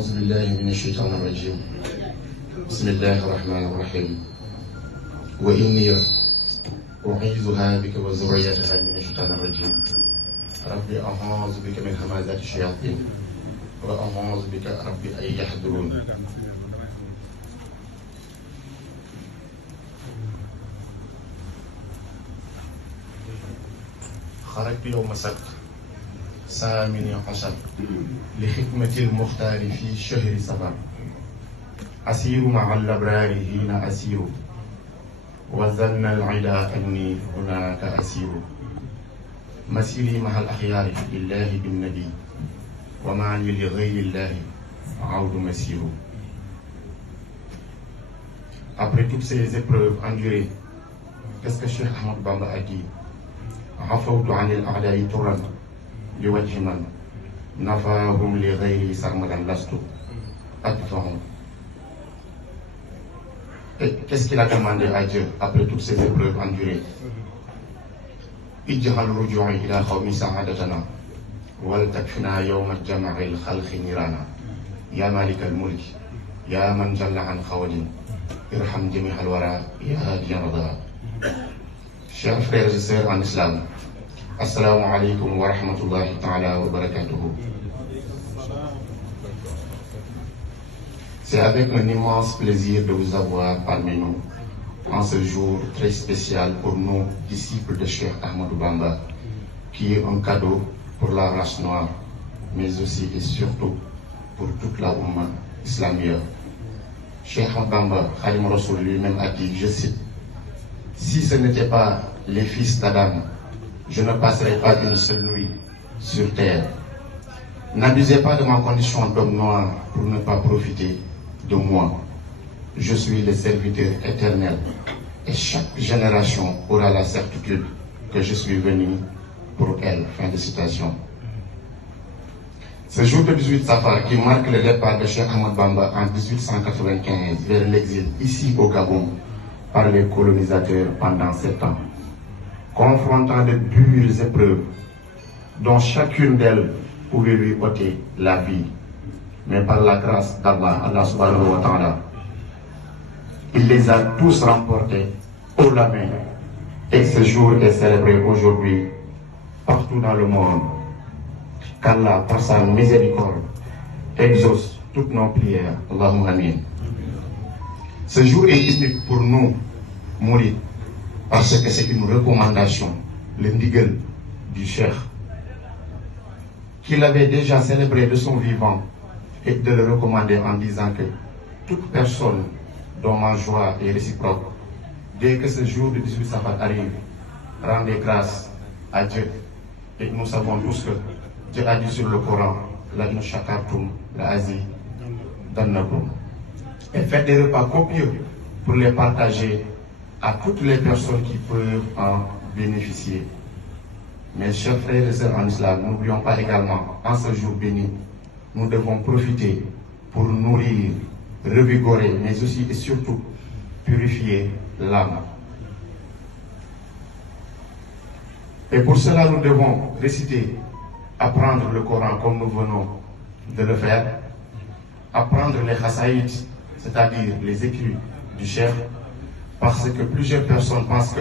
أعوذ بالله من الشيطان الرجيم بسم الله الرحمن الرحيم وإني أعيذها بك وذريتها من الشيطان الرجيم ربي أعوذ بك من همزات الشياطين وأعوذ بك ربي أن يحضرون. خرجت يوم السبت ثامن عشر لخدمة المختار في شهر صفر أسير مع الأبرار حين أسير وظن العدا أني هناك أسير مسيري مع الأخيار لله بالنبي وما لي لغير الله عود مسير. Après toutes ces épreuves endurées, qu'est-ce que Cheikh Ahmadou Bamba a dit? عفوت عن الأعداء طرا بوجه من نفاهم لغيري سرمدا لست أدفعهم. Et qu'est-ce qu'il a demandé à Dieu après toutes ces épreuves endurées? اجعل رجوعي إلى قوم سعادتنا ولتكفنا يوم الجمع الخلق نيرانا يا مالك الملك يا من جل عن خواد ارحم جميع الورى يا هادي الرضا. Chers frères et sœurs en islam, assalamu alaikum wa rahmatullahi ta'ala wa barakatuhu. C'est avec un immense plaisir de vous avoir parmi nous en ce jour très spécial pour nous, disciples de Cheikh Ahmadou Bamba, qui est un cadeau pour la race noire, mais aussi et surtout pour toute la Oumma islamique. Cheikh Ahmadou Bamba, Khadim Rassoul lui-même a dit, je cite, si ce n'était pas les fils d'Adam, je ne passerai pas une seule nuit sur terre. N'abusez pas de ma condition d'homme noir pour ne pas profiter de moi. Je suis le serviteur éternel et chaque génération aura la certitude que je suis venu pour elle. Fin de citation. Ce jour de 18 Safar qui marque le départ de Cheikh Ahmadou Bamba en 1895 vers l'exil ici au Gabon par les colonisateurs pendant 7 ans, confrontant de dures épreuves dont chacune d'elles pouvait lui ôter la vie. Mais par la grâce d'Allah, Allah subhanahu wa ta'ala, il les a tous remportés haut la main. Et ce jour est célébré aujourd'hui partout dans le monde. Qu'Allah, par sa miséricorde, exauce toutes nos prières. Allahumma amin. Ce jour est unique pour nous, Mourides, parce que c'est une recommandation, le ndigal du Cheikh, qu'il avait déjà célébré de son vivant, et de le recommander en disant que toute personne dont ma joie est réciproque, dès que ce jour de 18 Safar arrive, rendez grâce à Dieu. Et nous savons tous que Dieu a dit sur le Coran, la in shakartum la azidannakum. Et faites des repas copieux pour les partager à toutes les personnes qui peuvent en bénéficier. Mes chers frères et sœurs en islam, n'oublions pas également, en ce jour béni, nous devons profiter pour nourrir, revigorer, mais aussi et surtout purifier l'âme. Et pour cela, nous devons réciter, apprendre le Coran comme nous venons de le faire, apprendre les khasaïd, c'est-à-dire les écrits du Cheikh, parce que plusieurs personnes pensent que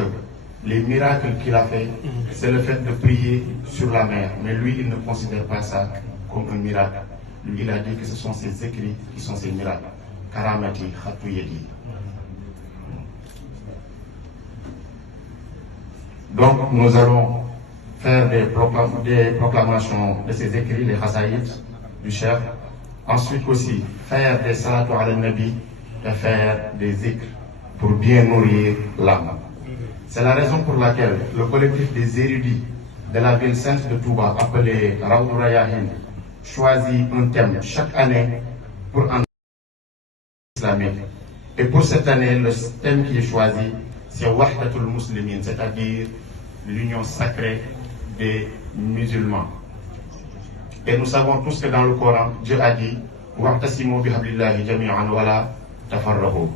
les miracles qu'il a fait, c'est le fait de prier sur la mer. Mais lui, il ne considère pas ça comme un miracle. Lui, il a dit que ce sont ses écrits qui sont ses miracles. Karamati Khatou Yedi. Donc, nous allons faire des proclamations de ces écrits, les khasaïd du Cheikh. Ensuite aussi, faire des salatu ala nabi et faire des zikrs pour bien nourrir l'âme. C'est la raison pour laquelle le collectif des érudits de la ville sainte de Touba, appelé Raoul Rayahin, choisit un thème chaque année pour un islamique. Et pour cette année, le thème qui est choisi, c'est Wahdatul Muslimin, c'est-à-dire l'union sacrée des musulmans. Et nous savons tous que dans le Coran, Dieu a dit Wa'tasimu bihablillahi jami'an wa la tafarraqu.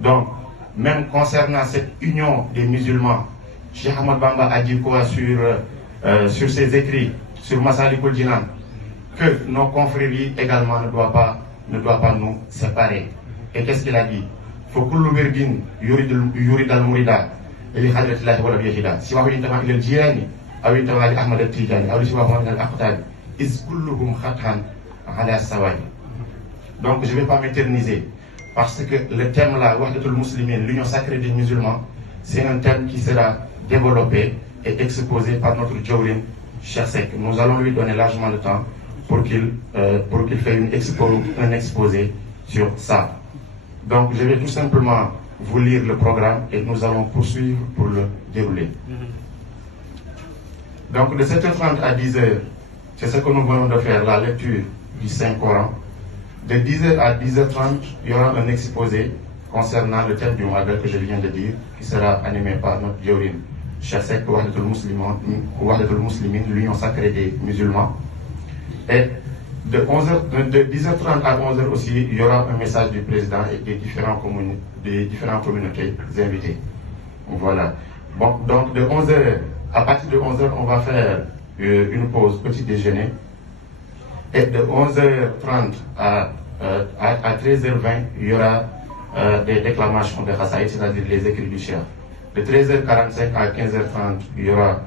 Donc, même concernant cette union des musulmans, Cheikh Ahmadou Bamba a dit quoi sur ses écrits, sur Masalikul Jinan, que nos confréries également ne doivent pas ne doit pas nous séparer. Et qu'est-ce qu'il a dit? فكل ورد يريد المريد لحضرة الله ولا بيهدا سواء ينتمى إلى الجيراني أو ينتمى لأحمد التيجاني أو سواء من الأقطاب إذ كلهم خطا على السواء. Donc je ne vais pas m'éterniser parce que le thème là, Wahdatul Muslimin, l'union sacrée des musulmans, c'est un thème qui sera développé et exposé par notre Djawrin Cheikh Seck. Nous allons lui donner largement le temps pour qu'il fasse un exposé sur ça. Donc, je vais tout simplement vous lire le programme et nous allons poursuivre pour le dérouler. Donc, de 7h30 à 10h, c'est ce que nous venons de faire, la lecture du Saint-Coran. De 10h à 10h30, il y aura un exposé concernant le thème du Magal que je viens de dire, qui sera animé par notre Djawrin Cheikh Seck, Wahdatul Muslimin, l'union sacrée des musulmans. Et de 10h30 à 11h aussi, il y aura un message du président et des différentes communautés invitées. Voilà. Bon, donc à partir de 11h, on va faire une pause petit déjeuner. Et de 11h30 à 13h20, il y aura des déclamations de Khassaïd, c'est-à-dire les écrits du Cheikh. De 13h45 à 15h30, il y aura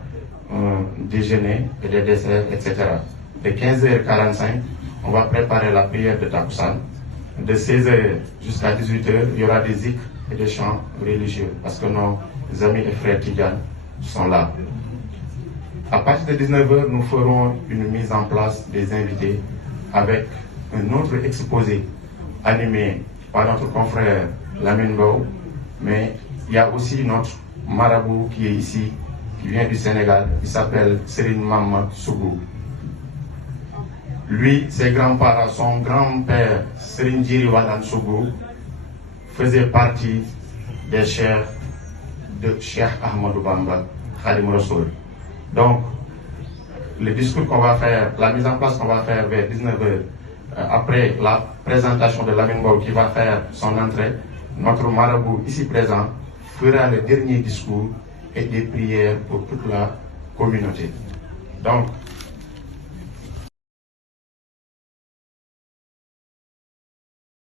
un déjeuner et des desserts, etc. De 15h45, on va préparer la prière de Takussan. De 16h jusqu'à 18h, il y aura des zikrs et des chants religieux parce que nos amis et frères Tidjane sont là. À partir de 19h, nous ferons une mise en place des invités avec un autre exposé animé par notre confrère Lamine Bao, mais il y a aussi notre marabout qui est ici, qui vient du Sénégal, il s'appelle Serine Mama Sougou. Lui, ses grands-parents, son grand-père, Serine Djiri Wadan Sougou, faisait partie des chefs de Cheikh Ahmadou Bamba, Khadim Rassoul. Donc, le discours qu'on va faire, la mise en place qu'on va faire vers 19h, après la présentation de Lamine Bao qui va faire son entrée, notre marabout ici présent fera le dernier discours et des prières pour toute la communauté. Donc,